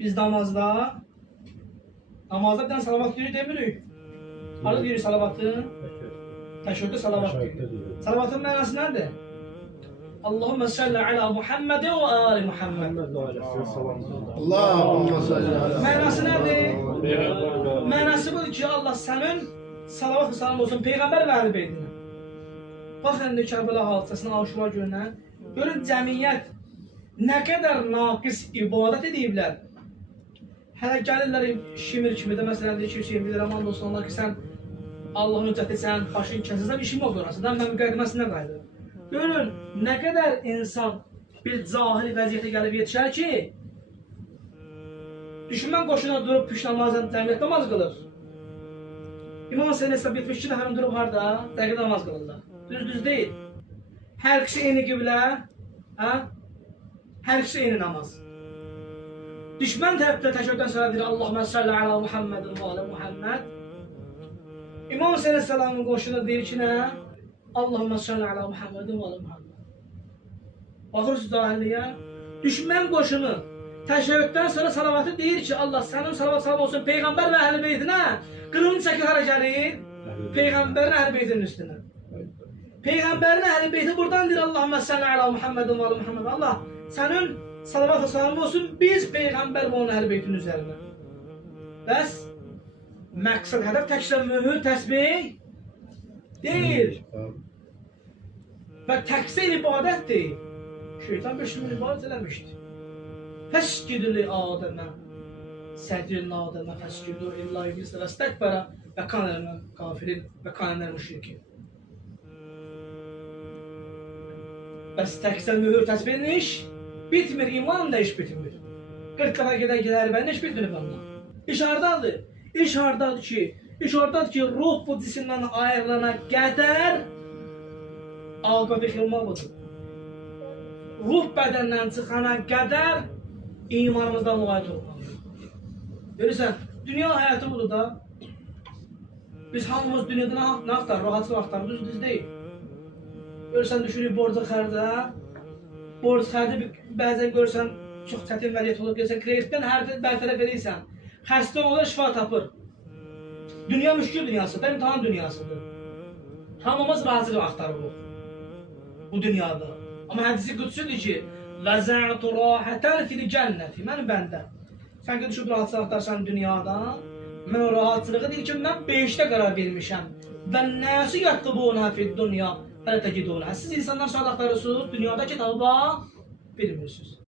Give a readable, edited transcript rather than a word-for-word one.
Biz namazda bir tane salavat diyor demirik. Arada diyor salavatı. Teşekkür salavat diyor. Salavatın manası nerede? Allahümme salli ala Muhammed ve ali Muhammed. Allahümme salli ala. Manası nerede? Manası budur ki Allah senin salavat ve salam olsun Peygamber ve ehl-i beytine. Bakın da Kərbala hadisəsinin Aşura gününə görün cəmiyyət nə qədər naqis ibadət ediblər. Hələ gəlirlər şimir kimi də məsələn deyir ki, Hüseyin bilir aman olsun Allah ki sən Allahın hüccəti sən başın kəsəsən işim yoxdur orasıdan mən müqəddiməsindən qayıdır. Görün nə qədər insan bir cahil vəziyyətə gəlib yetişər ki düşmən qoşuna durub püş namazən cəmiyyət namaz qılır. İmam Hüseyin hesab etmiş 2 nəfərin durub harada dəqiq namaz qılırlar. Düz değil. Her kişi eyni qiblə, her kişi eyni namaz. Düşmən tərəfdə təşəkkürdən sonra deyir Allahümme salli ala Muhammedin və ala Muhammed. İmam Hüseyin Səlamın qoşunu deyir ki nə? Allahümme salli ala Muhammedin və ala Muhammed. Baxırsınız dahilliyə. Düşmən qoşunu təşəkkürdən sonra salavatı deyir ki Allah sənin salavat salam olsun Peyğəmbər və əhl-i beytinə. Qılını çəkir hara gəlir? Peyğəmbərin əhl-i beytinin üstünə. Peyğəmbərin əhl-i beyti buradan deyir Allahümme salli ala Muhammedin və ala Muhammed. Allah sənin salavat və salam olsun biz Peyğəmbər və onun əhl-i beytinin üzərində. Bəs məqsəd hədəf təkcə mühür təsbih deyil. Və təkcə ibadətdir. Şeytan 500 ibadət eləmişdi. Fəsgüdü li Adəmə sədrin Adəmə fəsgüdü illa iblislə və stəkbərə və kanələrlə kafirin və kanələrlə müşrikin. Bəs təkcə mühür təsbihin iş bitmir, iman da iş bitmir. 40 dəfə gedər bəndə iş bitmir ondan. İş hardadır? İş hardadır ki, ruh bu cisimdən ayrılana qədər aqibət yıxılmaq budur. Ruh bədəndən çıxana qədər imanımızdan müğayət olmalıdır. Görürsən, dünya həyatı budur da. Biz hamımız dünyada nə axtarır? Rahatsız axtarır, düz deyil. Görürsən, düşünür borca xərdə. Borc xərdə bəzən görürsən, çox çətin vəziyyət olur. Görürsən, kreditdən hər bərtərəf verirsən. Xəstə olur, şifa tapır. Dünya müşkül dünyasıdır, imtihan dünyasıdır. Hamımız razılıq axtarırıq bu dünyada. Amma hədisi qüdsüdür ki, vəzə'tu rahətən fil cənnəti. Mənim bəndə. Sən ki, düşüb rahatsız axtarsan dünyada, mən o rahatsızlığı deyir ki, mən 5'də qərar vermişəm. Və nəsi yatqıbuna fil dünya. Siz insanlar saat axtarırsınız, dünyada kitaba bilmirsiniz.